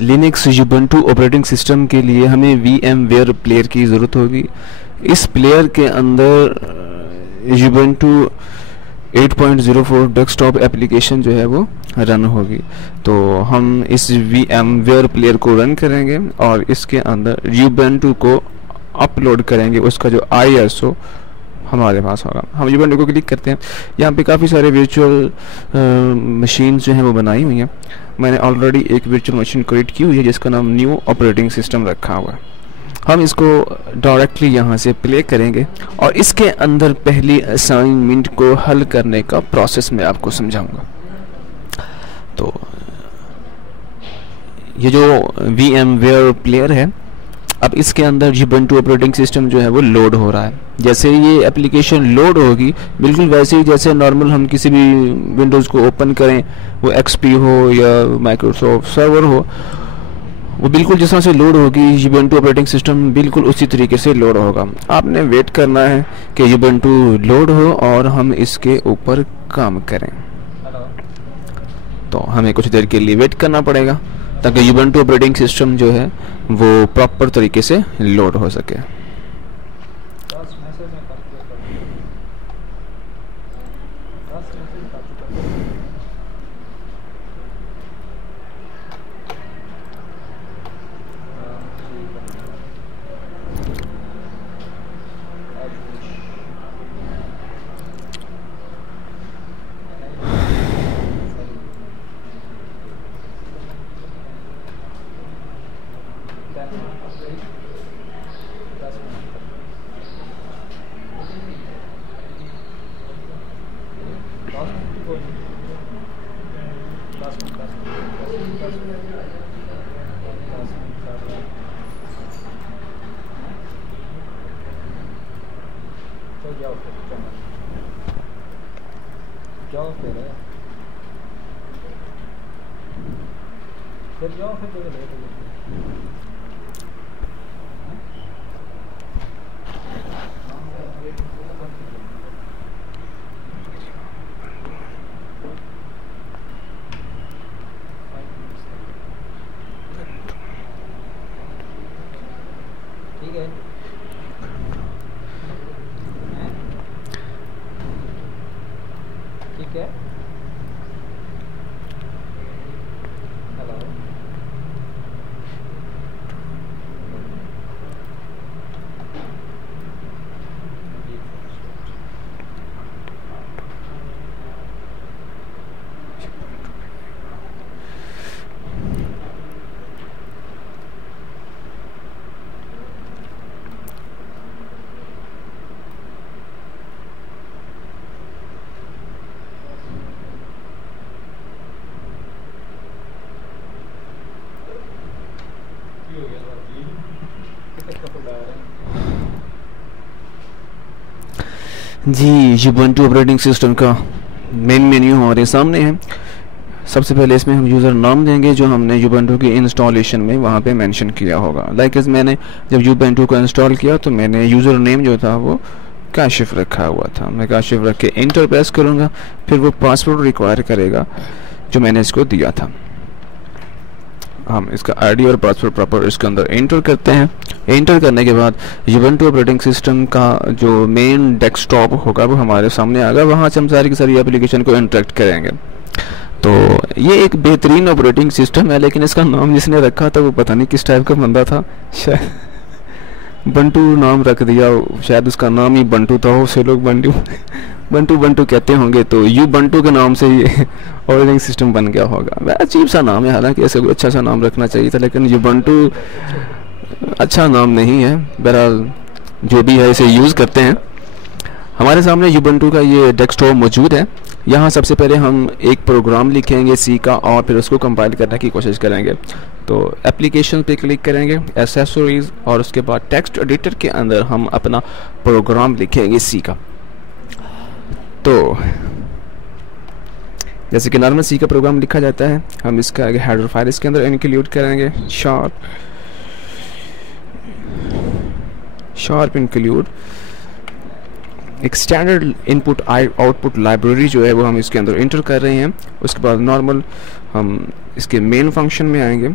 Linux Ubuntu operating system के लिए हमें VMware प्लेयर की ज़रूरत होगी। इस प्लेयर के अंदर यूबंटू 8.04 डेस्कटॉप एप्लीकेशन जो है वो रन होगी। तो हम इस VMware प्लेयर को रन करेंगे और इसके अंदर यूबंटू को अपलोड करेंगे। उसका जो ISO हमारे पास होगा। हम यूबंटू को क्लिक करते हैं। यहाँ पे काफ़ी सारे वर्चुअल मशीन जो हैं वो बनाई हुई हैं। मैंने ऑलरेडी एक वर्चुअल मशीन क्रिएट की हुई है जिसका नाम न्यू ऑपरेटिंग सिस्टम रखा हुआ है। हम इसको डायरेक्टली यहाँ से प्ले करेंगे और इसके अंदर पहली असाइनमेंट को हल करने का प्रोसेस मैं आपको समझाऊंगा। तो ये जो VMware प्लेयर है, अब इसके अंदर यूबंटू ऑपरेटिंग सिस्टम जो है वो लोड हो रहा है। जैसे ये एप्लीकेशन लोड होगी, बिल्कुल वैसे ही जैसे नॉर्मल हम किसी भी विंडोज़ को ओपन करें, वो XP हो या माइक्रोसॉफ्ट सर्वर हो, वो बिल्कुल जिस तरह से लोड होगी यूबंटू ऑपरेटिंग सिस्टम बिल्कुल उसी तरीके से लोड होगा। आपने वेट करना है कि यूबंटू लोड हो और हम इसके ऊपर काम करें। तो हमें कुछ देर के लिए वेट करना पड़ेगा ताकि यूबंटू ऑपरेटिंग सिस्टम जो है वो प्रॉपर तरीके से लोड हो सके। जाओ फिर जाओ फिर जगह ले ठीक है। ठीक है, हेलो जी, यूबंटू ऑपरेटिंग सिस्टम का मेन मेन्यू हमारे सामने है। सबसे पहले इसमें हम यूज़र नाम देंगे जो हमने यूबंटू की इंस्टॉलेशन में वहाँ पे मेंशन किया होगा। लाइक मैंने जब यूबंटू को इंस्टॉल किया तो मैंने यूज़र नेम जो था वो काशिफ रखा हुआ था। मैं काशिफ रख के इंटर प्रेस करूँगा, फिर वो पासवर्ड रिक्वायर करेगा जो मैंने इसको दिया था। हम इसका ID और पासवर्ड प्रॉपर इसके अंदर एंटर करते हैं। एंटर करने के बाद यूबंटू ऑपरेटिंग सिस्टम का जो मेन डेस्कटॉप होगा वो हमारे सामने आएगा। वहाँ से हम सारी की सारी एप्लीकेशन को इंटरेक्ट करेंगे। तो ये एक बेहतरीन ऑपरेटिंग सिस्टम है, लेकिन इसका नाम जिसने रखा था वो पता नहीं किस टाइप का बंदा था, शायद बंटू नाम रख दिया। शायद उसका नाम ही बंटू था, उसे लोग बंटू बंटू बंटू कहते होंगे, तो यूबंटू के नाम से ये ऑपरेटिंग सिस्टम बन गया होगा। वह अजीब सा नाम है, हालांकि ऐसे कोई अच्छा सा नाम रखना चाहिए था, लेकिन यूबंटू अच्छा नाम नहीं है। बहरहाल जो भी है इसे यूज़ करते हैं। हमारे सामने यूबंटू का ये डेस्कटॉप मौजूद है। यहाँ सबसे पहले हम एक प्रोग्राम लिखेंगे C का और फिर उसको कंपाइल करने की कोशिश करेंगे। तो एप्लीकेशन पे क्लिक करेंगे, एसेसरीज, और उसके बाद टेक्स्ट एडिटर के अंदर हम अपना प्रोग्राम लिखेंगे C का। तो जैसे कि नॉर्मल C का प्रोग्राम लिखा जाता है, हम इसका हेडर फाइल इसके अंदर इंक्लूड करेंगे। शार्प इंक्लूड एक स्टैंडर्ड इनपुट आउटपुट लाइब्रेरी जो है वो हम इसके अंदर इंटर कर रहे हैं। उसके बाद नॉर्मल हम इसके मेन फंक्शन में आएंगे।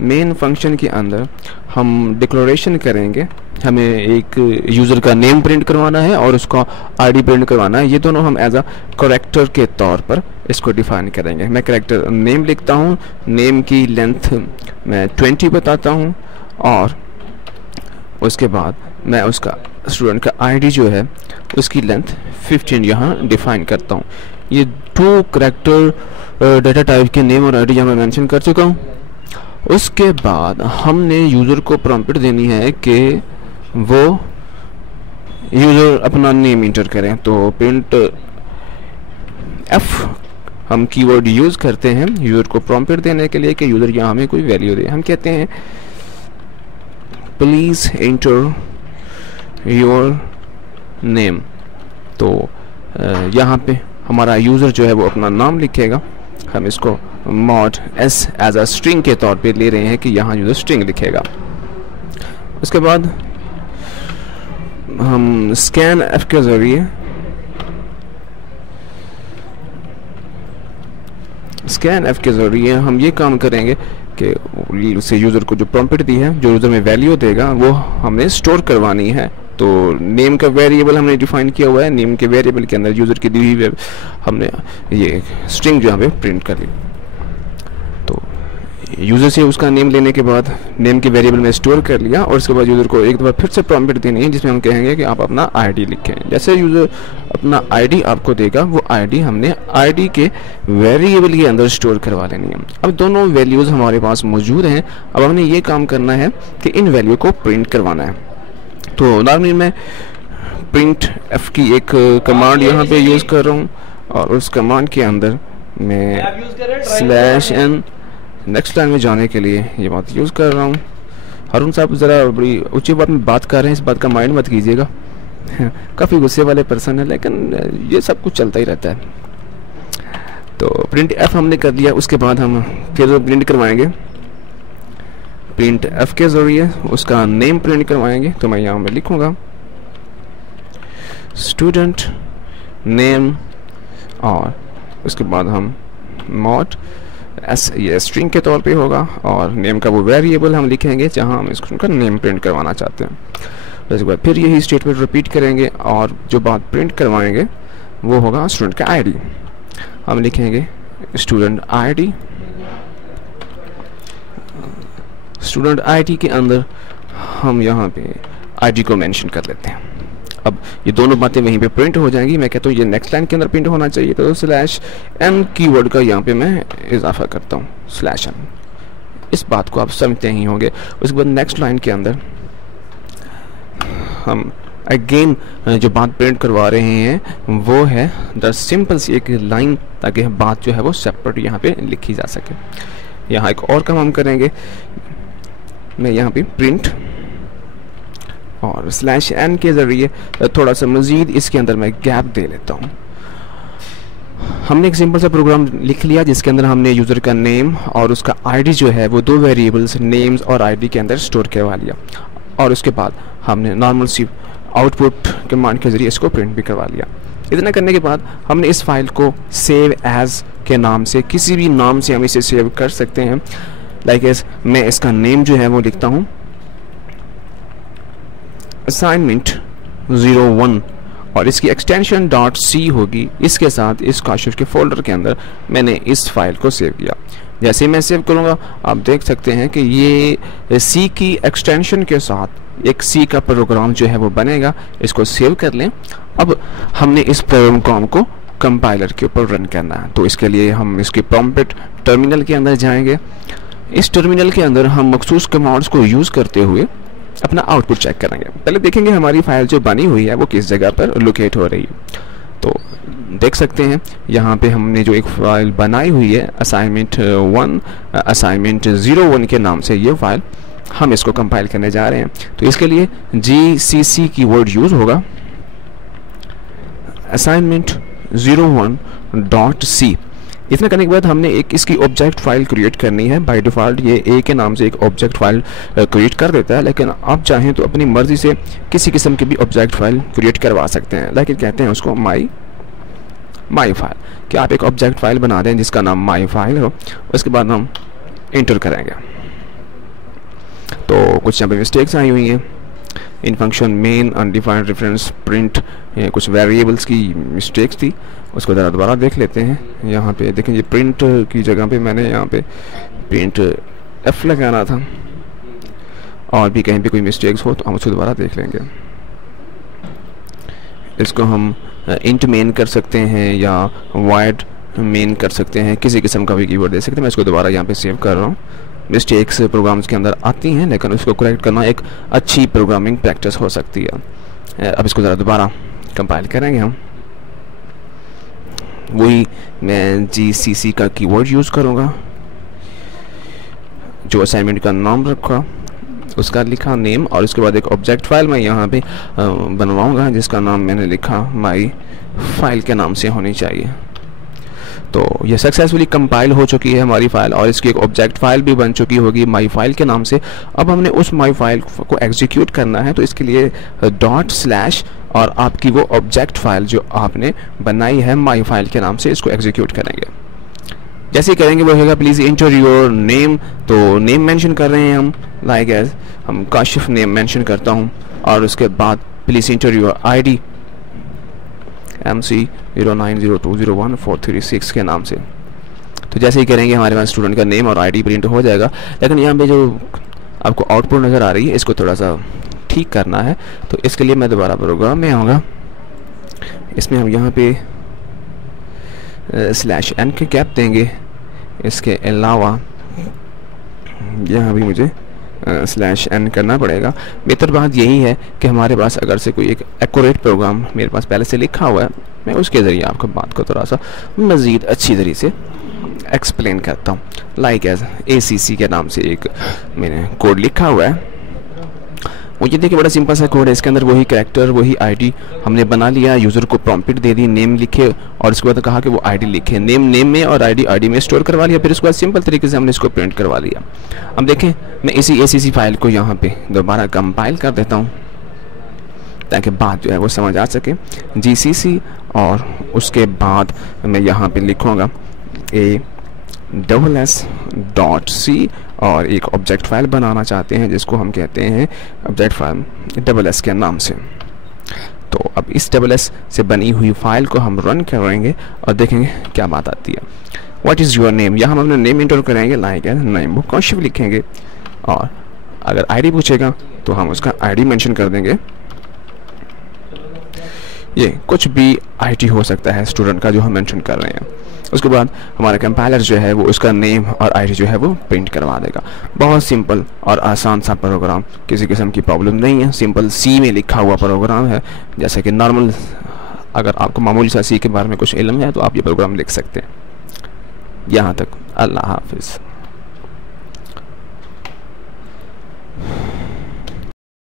मेन फंक्शन के अंदर हम डिक्लेरेशन करेंगे, हमें एक यूज़र का नेम प्रिंट करवाना है और उसका आईडी प्रिंट करवाना है। ये दोनों हम एज अ करेक्टर के तौर पर इसको डिफाइन करेंगे। मैं करेक्टर नेम लिखता हूँ, नेम की लेंथ मैं 20 बताता हूँ और उसके बाद मैं उसका स्टूडेंट का आईडी जो है उसकी लेंथ 15 यहाँ डिफाइन करता हूँ। ये 2 करेक्टर डाटा टाइप के नेम और आईडी यहाँ मैं मेंशन कर चुका हूँ। उसके बाद हमने यूज़र को प्रॉम्प्ट देनी है कि वो यूज़र अपना नेम इंटर करें। तो प्रिंट एफ हम कीवर्ड यूज़ करते हैं यूज़र को प्रॉम्प्ट देने के लिए कि यूज़र यहाँ हमें कोई वैल्यू दे। हम कहते हैं प्लीज़ एंटर योर नेम। तो यहाँ पे हमारा यूज़र जो है वो अपना नाम लिखेगा। हम इसको mod S as a string के तौर पे ले रहे हैं कि यहाँ यूज़र स्ट्रिंग लिखेगा। उसके बाद हम स्कैन एफ के ज़रिए हम ये काम करेंगे कि उसे यूज़र को जो प्रॉम्प्ट दी है, जो यूज़र में वैल्यू देगा, वो हमें स्टोर करवानी है। तो नेम का वेरिएबल हमने डिफाइन किया हुआ है, नेम के वेरिएबल के अंदर यूज़र की दी हुई हमने ये स्ट्रिंग जो हमें प्रिंट कर ली। तो यूज़र से उसका नेम लेने के बाद नेम के वेरिएबल में स्टोर कर लिया और उसके बाद यूज़र को एक दफ़ा फिर से प्रॉम्प्ट देनी है जिसमें हम कहेंगे कि आप अपना आईडी लिखें। जैसे यूज़र अपना आईडी आपको देगा, वो आईडी हमने आईडी के वेरिएबल के अंदर स्टोर करवा लेनी है। अब दोनों वैल्यूज़ हमारे पास मौजूद हैं। अब हमने ये काम करना है कि इन वैल्यू को प्रिंट करवाना है। तो नॉर्मली मैं प्रिंट एफ की एक कमांड यहाँ पे यूज़ कर रहा हूँ और उस कमांड के अंदर मैं स्लैश एन नेक्स्ट लाइन में जाने के लिए ये बात यूज़ कर रहा हूँ। हारून साहब ज़रा बड़ी ऊंची बात में बात कर रहे हैं, इस बात का माइंड मत कीजिएगा। काफ़ी गुस्से वाले पर्सन है, लेकिन ये सब कुछ चलता ही रहता है। तो प्रिंट एफ हमने कर लिया। उसके बाद हम फिर प्रिंट करवाएंगे, प्रिंट एफ के ज़रिए उसका नेम प्रिंट करवाएंगे। तो मैं यहाँ में लिखूँगा स्टूडेंट नेम और उसके बाद हम मॉड एस, ये स्ट्रिंग के तौर पे होगा और नेम का वो वेरिएबल हम लिखेंगे जहाँ हम इसका नेम प्रिंट करवाना चाहते हैं। उसके बाद फिर यही स्टेटमेंट रिपीट करेंगे और जो बात प्रिंट करवाएंगे वो होगा स्टूडेंट का आईडी। हम लिखेंगे स्टूडेंट आईडी। स्टूडेंट आईडी के अंदर हम यहाँ पे आईडी को मेंशन कर लेते हैं। अब ये दोनों बातें वहीं पे प्रिंट हो जाएंगी। मैं कहता हूँ ये नेक्स्ट लाइन के अंदर प्रिंट होना चाहिए, तो स्लैश एन कीवर्ड का यहाँ पे मैं इजाफा करता हूँ, स्लैश एन। इस बात को आप समझते ही होंगे। उसके बाद नेक्स्ट लाइन के अंदर हम अगेन जो बात प्रिंट करवा रहे हैं वो है द सिंपल सी एक लाइन, ताकि बात जो है वो सेपरेट यहाँ पे लिखी जा सके। यहाँ एक और काम हम करेंगे, मैं यहाँ पे प्रिंट और स्लैश एन के ज़रिए थोड़ा सा मज़ीद इसके अंदर मैं गैप दे लेता हूँ। हमने एक सिंपल सा प्रोग्राम लिख लिया जिसके अंदर हमने यूज़र का नेम और उसका आईडी जो है वो 2 वेरिएबल्स नेम्स और आईडी के अंदर स्टोर करवा लिया और उसके बाद हमने नॉर्मल सी आउटपुट कमांड के ज़रिए इसको प्रिंट भी करवा लिया। इतना करने के बाद हमने इस फाइल को सेव एज़ के नाम से, किसी भी नाम से हम इसे सेव कर सकते हैं। लाइक एज मैं इसका नेम जो है वो लिखता हूँ असाइनमेंट 01 और इसकी एक्सटेंशन .c होगी। इसके साथ इस काशिफ के फोल्डर के अंदर मैंने इस फाइल को सेव किया। जैसे ही मैं सेव करूँगा आप देख सकते हैं कि ये C की एक्सटेंशन के साथ एक C का प्रोग्राम जो है वो बनेगा। इसको सेव कर लें। अब हमने इस प्रोग्राम को कंपाइलर के ऊपर रन करना है, तो इसके लिए हम इसके प्रॉम्प्ट टर्मिनल के अंदर जाएंगे। इस टर्मिनल के अंदर हम मखसूस कमांड्स को यूज़ करते हुए अपना आउटपुट चेक करेंगे। पहले देखेंगे हमारी फाइल जो बनी हुई है वो किस जगह पर लोकेट हो रही है। तो देख सकते हैं यहाँ पे हमने जो एक फाइल बनाई हुई है असाइनमेंट 01 के नाम से, ये फाइल हम इसको कंपाइल करने जा रहे हैं। तो इसके लिए GCC कीवर्ड यूज़ होगा, असाइनमेंट 01.c। इतना करने के बाद हमने एक इसकी ऑब्जेक्ट फाइल क्रिएट करनी है। बाय डिफ़ॉल्ट ये ए के नाम से एक ऑब्जेक्ट फाइल क्रिएट कर देता है, लेकिन आप चाहें तो अपनी मर्ज़ी से किसी किस्म की भी ऑब्जेक्ट फाइल क्रिएट करवा सकते हैं। लेकिन कहते हैं उसको माई फाइल, कि आप एक ऑब्जेक्ट फाइल बना दें जिसका नाम माई फाइल हो। उसके बाद हम इंटर करेंगे। तो कुछ यहाँ पे मिस्टेक्स आई हुई हैं। In function main undefined reference print, कुछ वेरिएबल्स की मिस्टेक्स थी, उसको ज़रा दोबारा देख लेते हैं। यहाँ पे देखें, ये प्रिंट की जगह पे मैंने यहाँ पे प्रिंट एफ लगाना था, और भी कहीं पे कोई मिस्टेक्स हो तो हम उसको दोबारा देख लेंगे। इसको हम इंट मेन कर सकते हैं या वाइड मेन कर सकते हैं, किसी किस्म का भी कीवर्ड दे सकते हैं। मैं इसको दोबारा यहाँ पे सेव कर रहा हूँ। मिस्टेक्स प्रोग्राम्स के अंदर आती हैं, लेकिन उसको करेक्ट करना एक अच्छी प्रोग्रामिंग प्रैक्टिस हो सकती है। अब इसको ज़रा दोबारा कंपाइल करेंगे हम। वही मैं GCC का कीवर्ड यूज़ करूँगा, जो असाइनमेंट का नाम रखा उसका लिखा नेम, और उसके बाद एक ऑब्जेक्ट फाइल मैं यहाँ पे बनवाऊँगा जिसका नाम मैंने लिखा माई फाइल के नाम से होनी चाहिए। तो ये सक्सेसफुली कंपाइल हो चुकी है हमारी फ़ाइल, और इसकी एक ऑब्जेक्ट फाइल भी बन चुकी होगी माई फाइल के नाम से। अब हमने उस माई फाइल को एग्जीक्यूट करना है, तो इसके लिए डॉट/ और आपकी वो ऑब्जेक्ट फाइल जो आपने बनाई है माई फाइल के नाम से, इसको एग्जीक्यूट करेंगे। जैसे ही करेंगे वो होगा प्लीज़ इंटर योर नेम। तो नेम मेंशन कर रहे हैं हम, लाइक एज हम काशिफ नेम मेंशन करता हूँ, और उसके बाद please inter your ID MC0902014336 के नाम से। तो जैसे ही करेंगे हमारे पास स्टूडेंट का नेम और ID प्रिंट हो जाएगा। लेकिन यहाँ पे जो आपको आउटपुट नज़र आ रही है, इसको थोड़ा सा ठीक करना है, तो इसके लिए मैं दोबारा प्रोग्राम में आऊँगा। इसमें हम यहाँ पे /n के गैप देंगे। इसके अलावा यहाँ भी मुझे /n करना पड़ेगा। बेहतर बात यही है कि हमारे पास अगर से कोई एक एक्यूरेट प्रोग्राम मेरे पास पहले से लिखा हुआ है, मैं उसके ज़रिए आपको बात को थोड़ा सा मज़ीद अच्छी तरीके से एक्सप्लेन करता हूँ। लाइक एज ACC के नाम से एक मैंने कोड लिखा हुआ है। वो ये देखिए, बड़ा सिंपल सा कोड है। इसके अंदर वही कैरेक्टर, वही ID हमने बना लिया। यूज़र को प्रॉम्प्ट दे दी, नेम लिखे, और उसके बाद कहा कि वो ID लिखे। नेम में और ID में स्टोर करवा लिया। फिर उसके बाद सिंपल तरीके से हमने इसको प्रिंट करवा लिया। अब देखें, मैं इसी ACC फाइल को यहाँ पे दोबारा कंपाइल कर देता हूँ ताकि बात जो है वो समझ आ सके। GCC, और उसके बाद मैं यहाँ पे लिखूँगा ASS.C, और एक ऑब्जेक्ट फाइल बनाना चाहते हैं जिसको हम कहते हैं ऑब्जेक्ट फाइल SS के नाम से। तो अब इस SS से बनी हुई फाइल को हम रन करेंगे और देखेंगे क्या बात आती है। व्हाट इज़ योर नेम, यहाँ हम अपना नेम इंटर करेंगे, लाइक नेम बुक काशिफ लिखेंगे, और अगर ID पूछेगा तो हम उसका ID मेंशन कर देंगे। ये कुछ भी ID हो सकता है स्टूडेंट का जो हम मेंशन कर रहे हैं। उसके बाद हमारा कंपाइलर जो है वो उसका नेम और ID जो है वो प्रिंट करवा देगा। बहुत सिंपल और आसान सा प्रोग्राम, किसी किस्म की प्रॉब्लम नहीं है। सिंपल C में लिखा हुआ प्रोग्राम है, जैसे कि नॉर्मल अगर आपको मामूली सा C के बारे में कुछ इल्म है तो आप ये प्रोग्राम लिख सकते हैं। यहाँ तक, अल्लाह हाफिज़।